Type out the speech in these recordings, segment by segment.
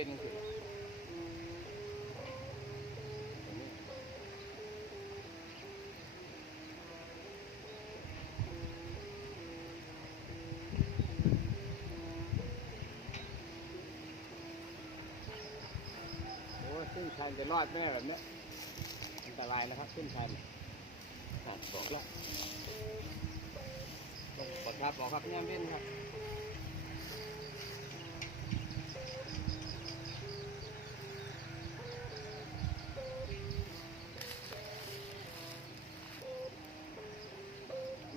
เป็นคือโอ้ขึ้นชันจะรอดแม่แบบนี้อันตรายนะครับขึ้นชันบอกแล้วต้อกครับบอกครับย่ำเป็นครับ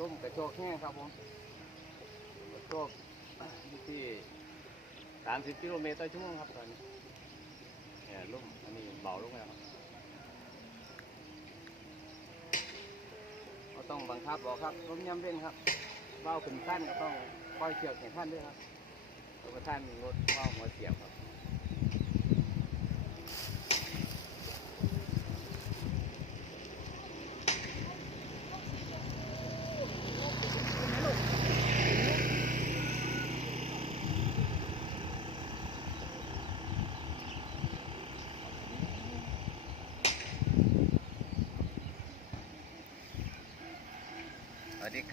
ล่มกระโชกแห้งครับผมกระโชกอยู่ที่สามสิบกิโลเมตรต่อชั่วโมงครับตอนนี้เนี่ยล่มอันนี้เบาลงแล้วครับก็ต้องบังคับบอกครับล้มย่ำเล่นครับเบ้าขึ้นขั้นก็ต้องคอยเชือกให้ท่านด้วยครับเพราะว่าท่านรถเบ้าหัวเสียบครับ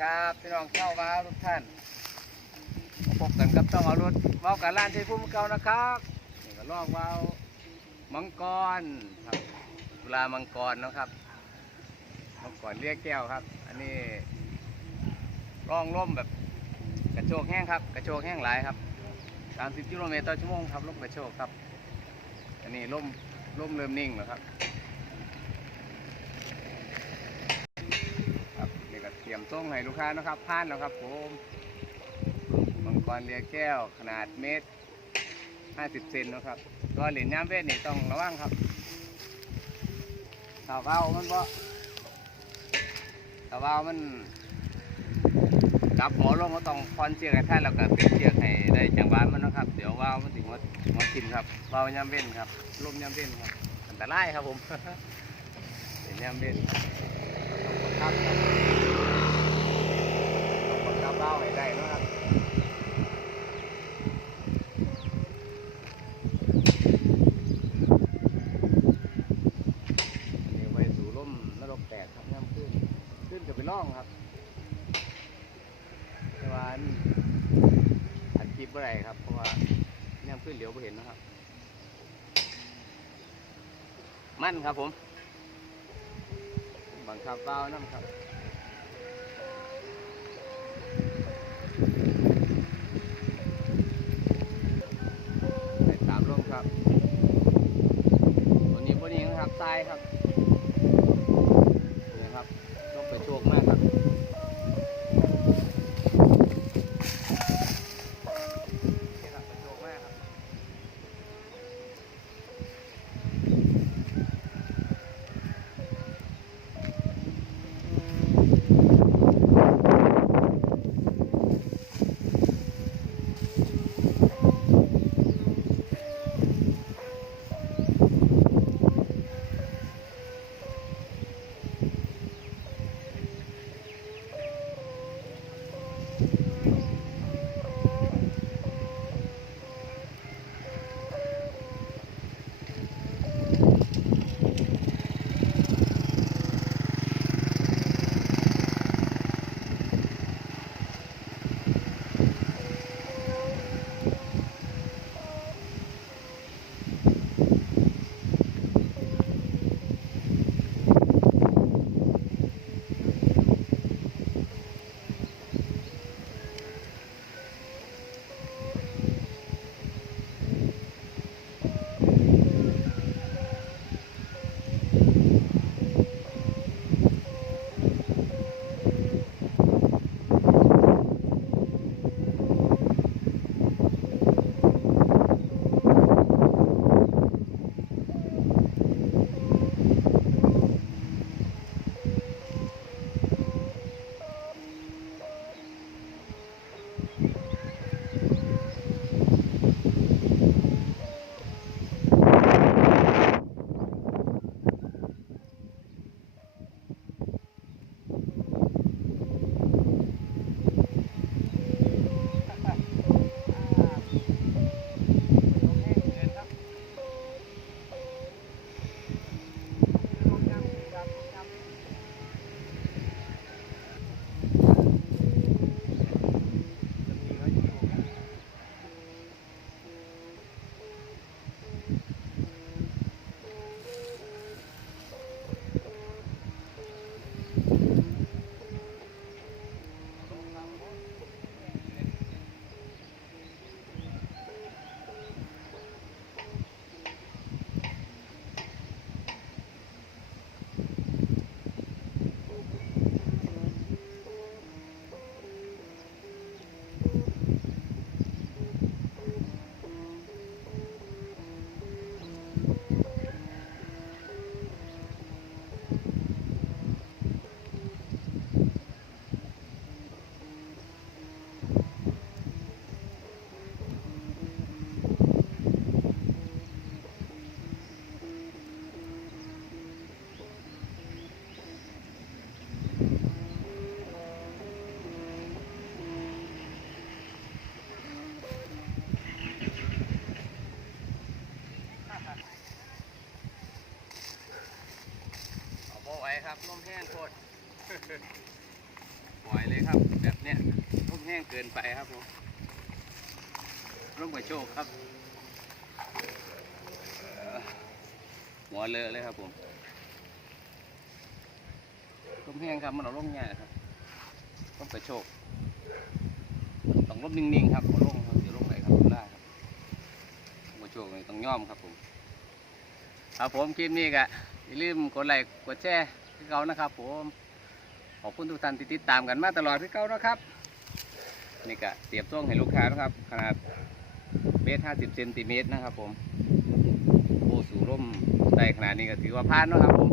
ครับพี่น้องเจ้าว้าทุกท่านพบกันกับต้องเอารถเว้ากับร้านที่พุ่มเก่านะครับนี่ก็ลองเว้ามังกรครับเวลามังกรนะครับมังกรเรียกแก้วครับ อันนี้ร่องร่มแบบกระโชกแห้งครับ กระโชกแห้งหลายครับ 30กิโลเมตรต่อชั่วโมงครับลมกระโชกครับ อันนี้ร่มร่มเริ่มนิ่งแล้วครับนี่ก็เต รียมส่งให้ลูกค้านะครับผ่านแล้วครับผมมังกรเรียแก้วขนาดเมตรห้าสิบเซนนะครับตัวเหรียญย่ามเวทนี่ต้องระวังครับถ้าเว้ามันบ่ถ้าเว้ามันจับหัวลงก็ต้องคอนเชือกให้ท่านแล้วก็ติดเชือกให้ได้จังหวะมันนะครับ เดี๋ยวเว้ามันถึงหัวหัวทิ่มครับเว้าย่ามเว้นครับลมย่ามเว้นครับอันตรายครับผมเหรียญย่ามเว้นครับต้องกด เป๋าให้ได้นะครับนี่ไว้สู่ร่มนรกแตกครับย่ำขึ้น ขึ้นจะไปล่องครับแต่ว่าอันอัดคลิปเมื่อไรครับ เพราะว่าย่ำขึ้นเหลียวไปเห็นนะครับ มั่นครับผม บังคับเบาน้ำครับ ครับ ครับลมแห้งโคตรปล่อยเลยครับ แบบเนี้ยลมแห้งเกินไปครับผมร่มกระโชกครับหัวเลอะเลยครับผมลมแห้งครับมันเอาลมง่ายครับร่มกระโชกต้องร่มนิ่งๆครับเอาลมครับเดี๋ยวลมไหลครับได้ครับร่มกระโชกต้องย่อมครับผมครับผมคลิปนี้ก็อย่าลืมกดไลค์กดแชร์ ที่เขานะครับผมขอบคุณทุกท่านที่ติดตามกันมาตลอดพี่เขานะครับนี่ก็เสียบช่วงให้ลูกค้านะครับ ขนาดเมตรห้าสิบเซนติเมตรนะครับ ผมโอ้สูงร่มได้ขนาดนี้ก็ถือว่าพลานนะครับผม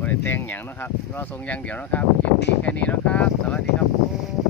บริแต่งอย่างนะครับรอทรงอย่างเดียวนะครับคลิปนี้แค่นี้นะครับ สวัสดีครับผม